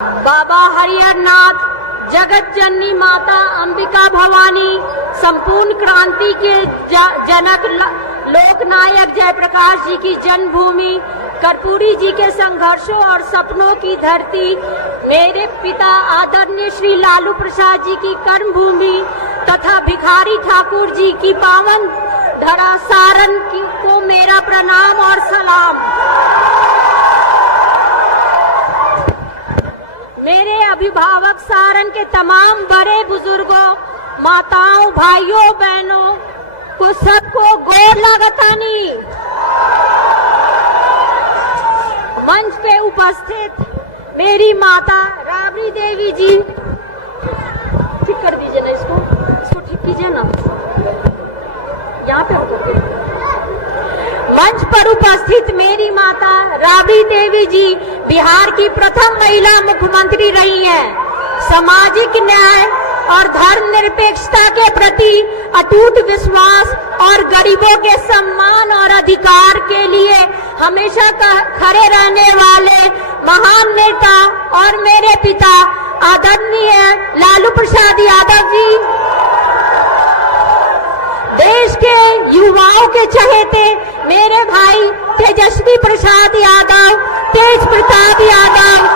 बाबा हरिहरनाथ, जगत जननी माता अंबिका भवानी, संपूर्ण क्रांति के जनक लोकनायक जयप्रकाश जी की जन्मभूमि, कर्पूरी जी के संघर्षों और सपनों की धरती, मेरे पिता आदरणीय श्री लालू प्रसाद जी की कर्मभूमि तथा भिखारी ठाकुर जी की पावन धरा सारण को मेरा प्रणाम और सलाम। मेरे अभिभावक सारण के तमाम बड़े बुजुर्गों, माताओं, भाइयों, बहनों को सबको गोर लागतानी। मंच पे उपस्थित मेरी माता राबड़ी देवी जी, ठीक कर दीजिए ना, इसको ठीक कीजिए ना, यहाँ पे मंच पर उपस्थित मेरी माता राबड़ी देवी जी बिहार की प्रथम महिला मुख्यमंत्री रही हैं। सामाजिक न्याय और धर्मनिरपेक्षता के प्रति अटूट विश्वास और गरीबों के सम्मान और अधिकार के लिए हमेशा खड़े रहने वाले महान नेता और मेरे पिता आदरणीय लालू प्रसाद यादव जी, देश के युवाओं के चहेते मेरे भाई तेजस्वी प्रसाद यादव, तेज प्रताप यादव,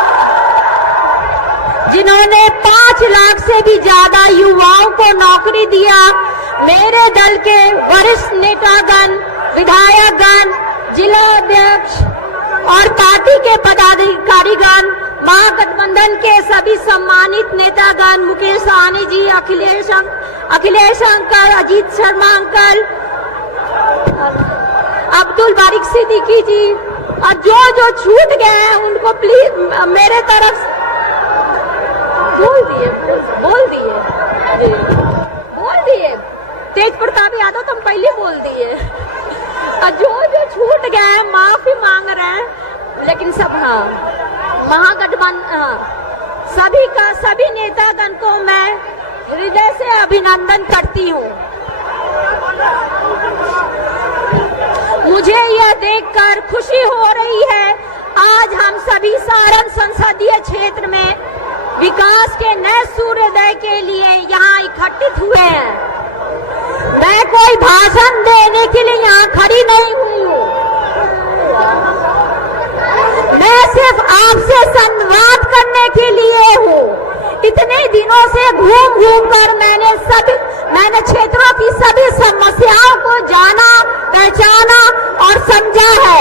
जिन्होंने 5 लाख से भी ज्यादा युवाओं को नौकरी दिया, मेरे दल के वरिष्ठ नेतागण, विधायकगण, जिला अध्यक्ष और पार्टी के पदाधिकारीगण, महागठबंधन के सभी सम्मानित नेतागण, मुकेश सहनी जी, अखिलेश अंकल, अजीत शर्मा अंकल, अब्दुल बारिक सिद्दीकी जी, और जो छूट गए हैं उनको प्लीज मेरे तरफ बोल दिए। तेज प्रताप यादव तुम पहले बोल दिए। और जो छूट गए हैं माफी मांग रहे हैं, लेकिन सब महागठबंधन सभी नेतागण को मैं हृदय से अभिनंदन करती हूँ। मुझे यह देखकर खुशी हो रही है, आज हम सभी सारण संसदीय क्षेत्र में विकास के नए सूर्योदय के लिए यहाँ इकट्ठित हुए हैं। मैं कोई भाषण देने के लिए यहाँ खड़ी नहीं हुई हूँ, मैं सिर्फ आपसे संवाद करने के लिए हूँ। इतने दिनों से घूम कर मैंने क्षेत्रों की सभी समस्याओं को जाना, पहचाना और समझा है।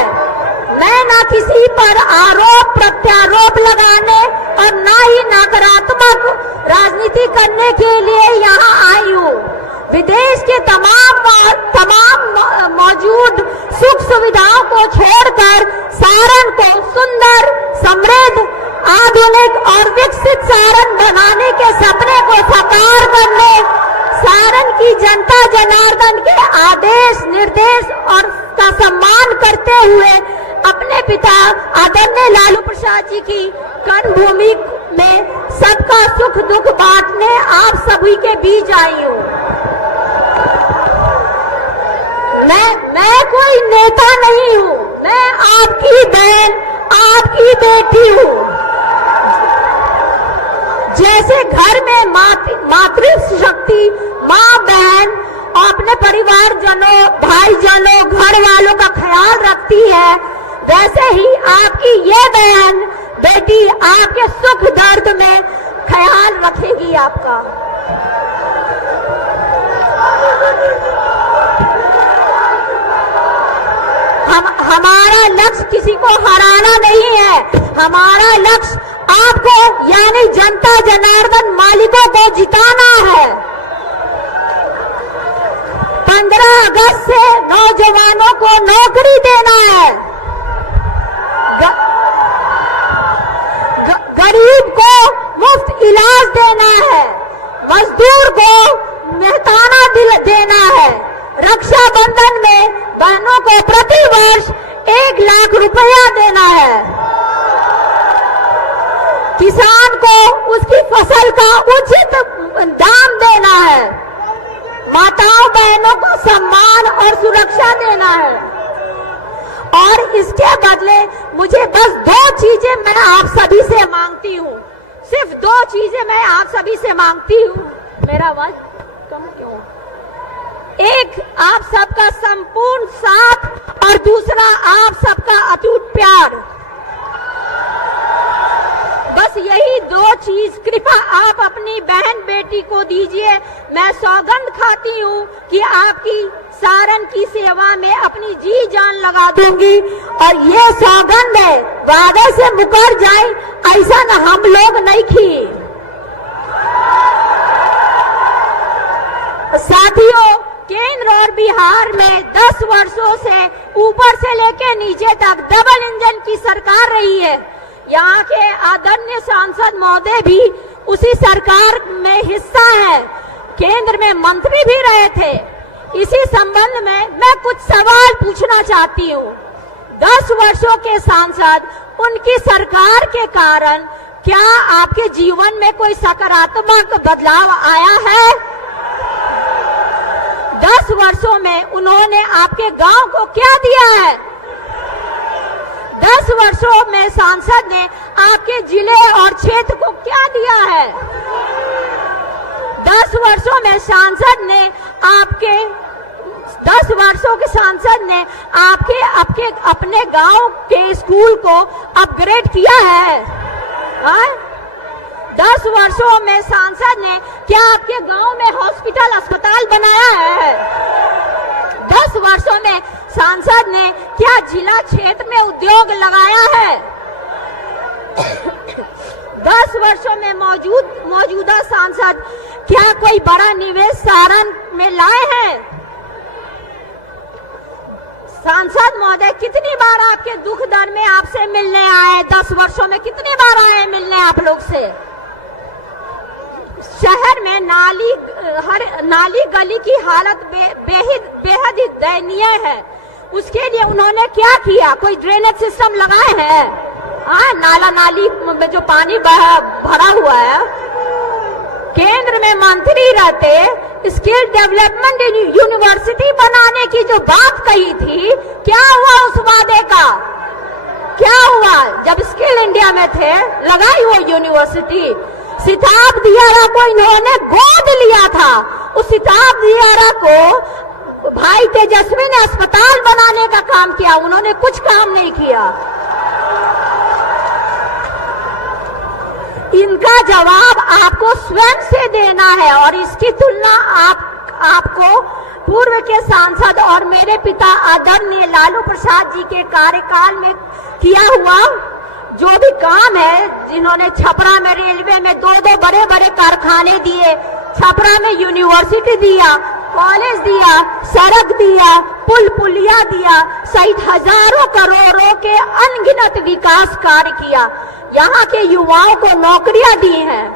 मैं न किसी पर आरोप प्रत्यारोप लगाने और न ही नकारात्मक राजनीति करने के लिए यहाँ आई हूँ। विदेश के तमाम मौजूद सुख सुविधाओं को छोड़कर सारण को सुंदर, समृद्ध, आधुनिक और विकसित सारण बनाने के सपने को साकार करने, सारण की जनता जनार्दन के आदेश निर्देश और का सम्मान करते हुए अपने पिता आदरणीय लालू प्रसाद जी की कर्मभूमि में सबका सुख दुख बांटने आप सभी के बीच आई हूँ। मैं कोई नेता नहीं हूँ, मैं आपकी बहन, आपकी बेटी हूँ। जैसे घर में मातृ शक्ति माँ बहन अपने परिवारजनों, भाईजनों, घर वालों का ख्याल रखती है, वैसे ही आपकी ये बहन बेटी आपके सुख दर्द में ख्याल रखेगी आपका। हमारा लक्ष्य किसी को हराना नहीं है, हमारा लक्ष्य आपको यानी जनता जनार्दन मालिकों को जिताना है। 15 अगस्त से नौजवानों को नौकरी देना है, गरीब को मुफ्त इलाज देना है, मजदूर को मेहताना देना है, रक्षाबंधन में बहनों को प्रति वर्ष 1 लाख रुपया देना है, किसान को उसकी फसल का उचित दाम देना है, माताओं बहनों को सम्मान और सुरक्षा देना है। और इसके बदले मुझे बस 2 चीजें मैं आप सभी से मांगती हूँ। सिर्फ 2 चीजें मैं आप सभी से मांगती हूँ। मेरा आवाज कम क्यों? एक, आप सबका संपूर्ण साथ और दूसरा आप सबका अटूट प्यार। बस यही 2 चीज कृपा आप अपनी बहन बेटी को दीजिए। मैं सौगंध खाती हूँ कि आपकी सारन की सेवा में अपनी जी जान लगा दूंगी और ये सौगंध है, वादे से मुकर जाए ऐसा न हम लोग नहीं किए। साथियों, केंद्र और बिहार में 10 वर्षों से ऊपर से लेकर नीचे तक डबल इंजन की सरकार रही है। यहाँ के आदरणीय सांसद महोदय भी उसी सरकार में हिस्सा है, केंद्र में मंत्री भी रहे थे। इसी संबंध में मैं कुछ सवाल पूछना चाहती हूँ। 10 वर्षों के सांसद, उनकी सरकार के कारण क्या आपके जीवन में कोई सकारात्मक बदलाव आया है? 10 वर्षों में उन्होंने आपके गांव को क्या दिया है? 10 वर्षों में सांसद ने आपके जिले और क्षेत्र को क्या दिया है? 10 वर्षों में सांसद ने 10 वर्षों के सांसद ने आपके अपने गांव के स्कूल को अपग्रेड किया है? 10 वर्षों में सांसद ने क्या आपके गांव में हॉस्पिटल अस्पताल बनाया है? 10 वर्षों में सांसद ने क्या जिला क्षेत्र में उद्योग लगाया है? 10 वर्षों में मौजूदा सांसद क्या कोई बड़ा निवेश सारण में लाए हैं? सांसद महोदय, कितनी बार आपके दुख दर्द में आपसे मिलने आए? 10 वर्षों में कितनी बार आए मिलने आप लोग से? शहर में नाली गली की हालत बेहद दयनीय है। उसके लिए उन्होंने क्या किया? कोई ड्रेनेज सिस्टम लगाए हैं? नाला नाली में जो पानी भरा हुआ है। केंद्र में मंत्री रहते स्किल डेवलपमेंट यूनिवर्सिटी बनाने की जो बात कही थी, क्या हुआ उस वादे का? क्या हुआ? जब स्किल इंडिया में थे, लगाई वो यूनिवर्सिटी। सिताब दियारा को इन्होंने गोद लिया था। उस सिताब दियारा को भाई तेजस्वी ने अस्पताल बनाने का काम किया, उन्होंने कुछ काम नहीं किया। इनका जवाब आपको स्वयं से देना है और इसकी तुलना आपको पूर्व के सांसद और मेरे पिता आदरणीय लालू प्रसाद जी के कार्यकाल में किया हुआ जो भी काम है, जिन्होंने छपरा में रेलवे में 2 बड़े बड़े कारखाने दिए, छपरा में यूनिवर्सिटी दिया, कॉलेज दिया, सड़क दिया, पुल पुलिया दिया, सहित हजारों करोड़ों के अनगिनत विकास कार्य किया, यहाँ के युवाओं को नौकरियां दी हैं।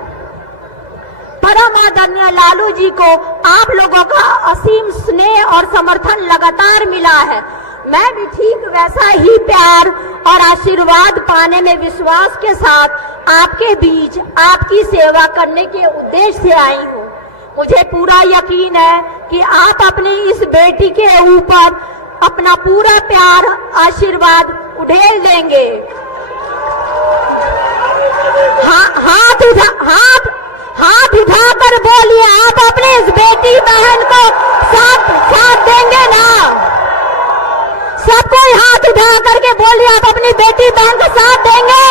परम आदरणीय लालू जी को आप लोगों का असीम स्नेह और समर्थन लगातार मिला है। मैं भी ठीक वैसा ही प्यार और आशीर्वाद पाने में विश्वास के साथ आपके बीच आपकी सेवा करने के उद्देश्य से आई हूँ। मुझे पूरा यकीन है कि आप अपनी इस बेटी के ऊपर अपना पूरा प्यार आशीर्वाद उड़ेल देंगे। हाथ उठाकर बोलिए, आप अपने इस बेटी बहन को साथ देंगे ना? सबको हाथ उठा करके बोलिए, आप अपनी बेटी बहन को साथ देंगे?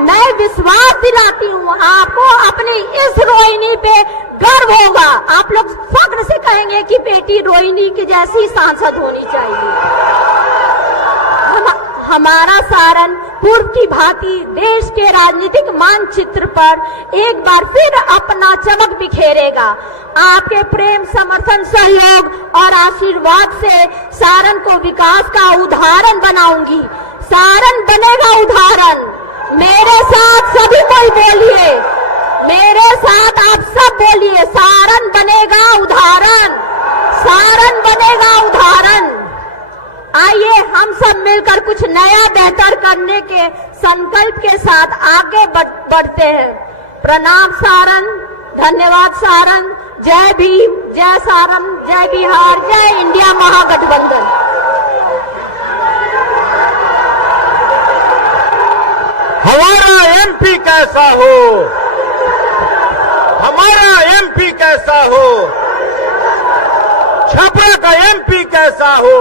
मैं विश्वास दिलाती हूँ आपको, अपनी इस रोहिणी पे गर्व होगा। आप लोग फक्र से कहेंगे कि बेटी रोहिणी की जैसी सांसद होनी चाहिए। हमारा सारण पूर्व की भांति देश के राजनीतिक मानचित्र पर एक बार फिर अपना चमक बिखेरेगा। आपके प्रेम, समर्थन, सहयोग और आशीर्वाद से सारण को विकास का उदाहरण बनाऊंगी। सारण बनेगा उदाहरण। मेरे साथ सभी कोई बोलिए, मेरे साथ आप सब बोलिए, सारण बनेगा उदाहरण, सारण बनेगा उदाहरण। आइए हम सब मिलकर कुछ नया बेहतर करने के संकल्प के साथ आगे बढ़ते हैं। प्रणाम सारण, धन्यवाद सारण, जय भीम, जय सारण, जय बिहार, जय इंडिया महागठबंधन। एमपी कैसा हो, हमारा एमपी कैसा हो, छपरा का एमपी कैसा हो।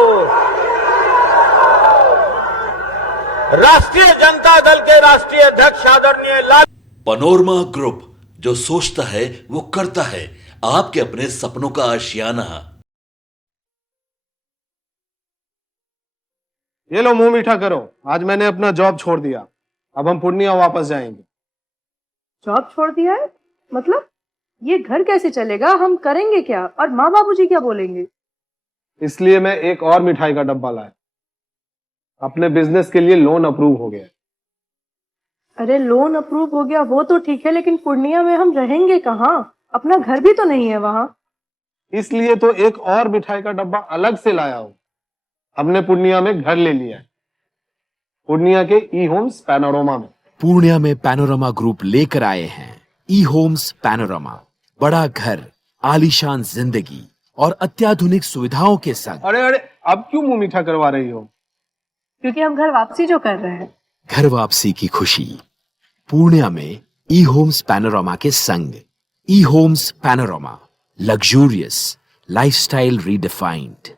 राष्ट्रीय जनता दल के राष्ट्रीय अध्यक्ष आदरणीय लाल पनोरमा ग्रुप, जो सोचता है वो करता है। आपके अपने सपनों का आशियाना। ये लो मुंह मीठा करो, आज मैंने अपना जॉब छोड़ दिया, अब हम पूर्णिया वापस जाएंगे। जॉब छोड़ दिया है? मतलब ये घर कैसे चलेगा? हम करेंगे क्या? और माँ बाबूजी क्या बोलेंगे? इसलिए मैं एक और मिठाई का डब्बा लाया। अपने बिजनेस के लिए लोन अप्रूव हो गया। अरे लोन अप्रूव हो गया वो तो ठीक है, लेकिन पूर्णिया में हम रहेंगे कहाँ? अपना घर भी तो नहीं है वहां। इसलिए तो एक और मिठाई का डब्बा अलग से लाया हूं। हमने पूर्णिया में घर ले लिया है, पूर्णिया के ई होम्स पैनोरमा में। पूर्णिया में पैनोरमा ग्रुप लेकर आए हैं ई होम्स पैनोरमा। बड़ा घर, आलीशान जिंदगी और अत्याधुनिक सुविधाओं के संग। अरे अरे, अब क्यों मुंह मीठा करवा रही हो? क्योंकि हम घर वापसी जो कर रहे हैं। घर वापसी की खुशी पूर्णिया में ई होम्स पैनोरमा के संग। ई Homes Panorama, luxurious lifestyle redefined.